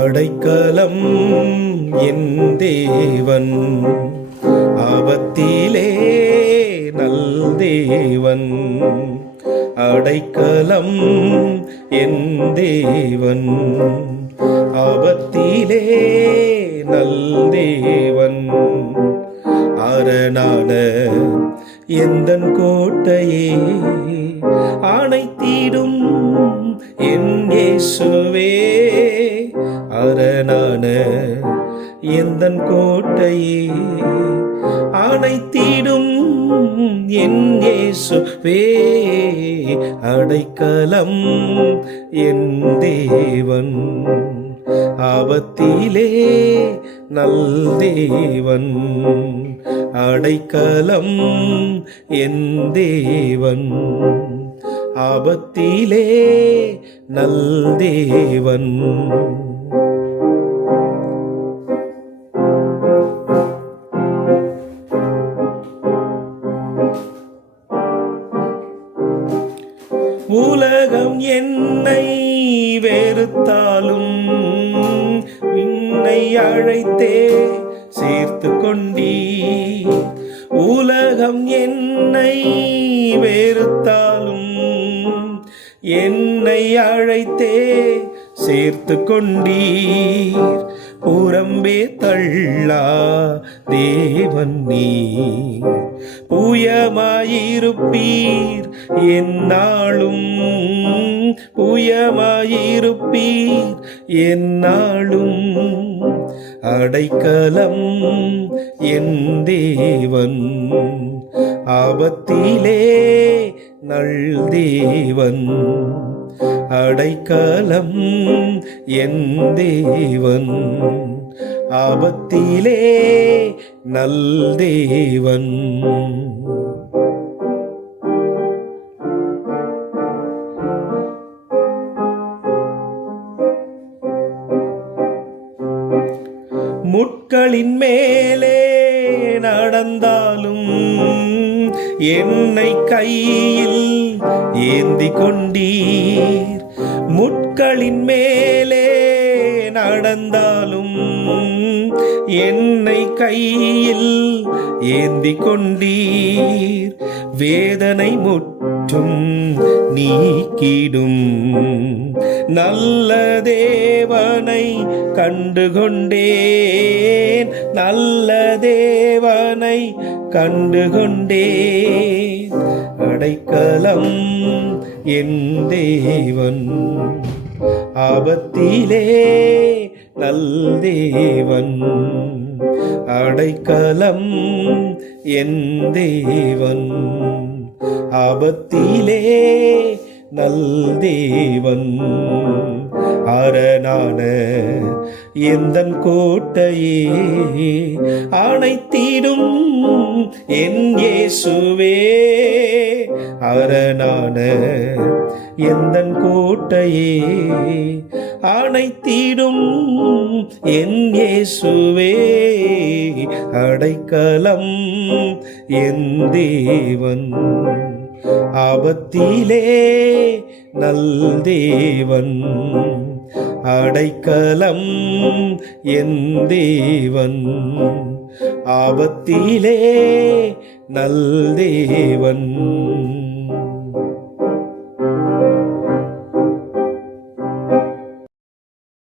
அடைக்கலம் என் தேவன், ஆபத்திலே நல் தேவன். அடைக்கலம் என் தேவன், ஆபத்திலே நல் தேவன். அரணான எந்தன் கோட்டையே, அணைத்திடும் என் இயேசுவே. அரணான எந்தன் கோட்டையே, அணைத்திடும் என் இயேசுவே. அடைக்கலம் என் தேவன், ஆபத்திலே நல் தேவன். அடைக்கலம் என் தேவன், ஆபத்திலே நல் தேவன். உலகம் என்னை வெறுத்தாலும் விண்ணை அழைத்தே சேர்த்து கொண்டீர். உலகம் என்னை வெறுத்தாலும் என்னை அழைத்தே சேர்த்து கொண்டீர். புறம்பே தள்ளா தேவன் நீர், புயமாயிருப்பீர் எந்நாளும். புயமாயிருப்பீர் எந்நாளும். அடைக்கலம் என் தேவன், ஆபத்திலே நல் தேவன். அடைக்கலம் என் தேவன், ஆபத்திலே நல் தேவன். முட்களின் மேலே நடந்தாலும் என்னை கையில் ஏந்தி கொண்டீர். முட்களின் மேலே நடந்தாலும் என்னை கையில் ஏந்தி கொண்டீர். வேதனை முற்றும் நீக்கிடும் நல்ல தேவனை கண்டுகொண்டேன். நல்ல தேவனை கண்டுகொண்டேன். அடைக்கலம் என் தேவன், ஆபத்திலே நல் தேவன். அடைக்கலம் என் தேவன், ஆபத்திலே நல் தேவன். அரணான எந்தன் கோட்டையே, அணைத்திடும் என் இயேசுவே. அரணான எந்தன் கோட்டையே, அணைத்திடும் என் இயேசுவே. அடைக்கலம் என் தேவன், ஆபத்திலே நல் தேவன். அடைக்கலம் என் தேவன், ஆபத்திலே நல் தேவன்.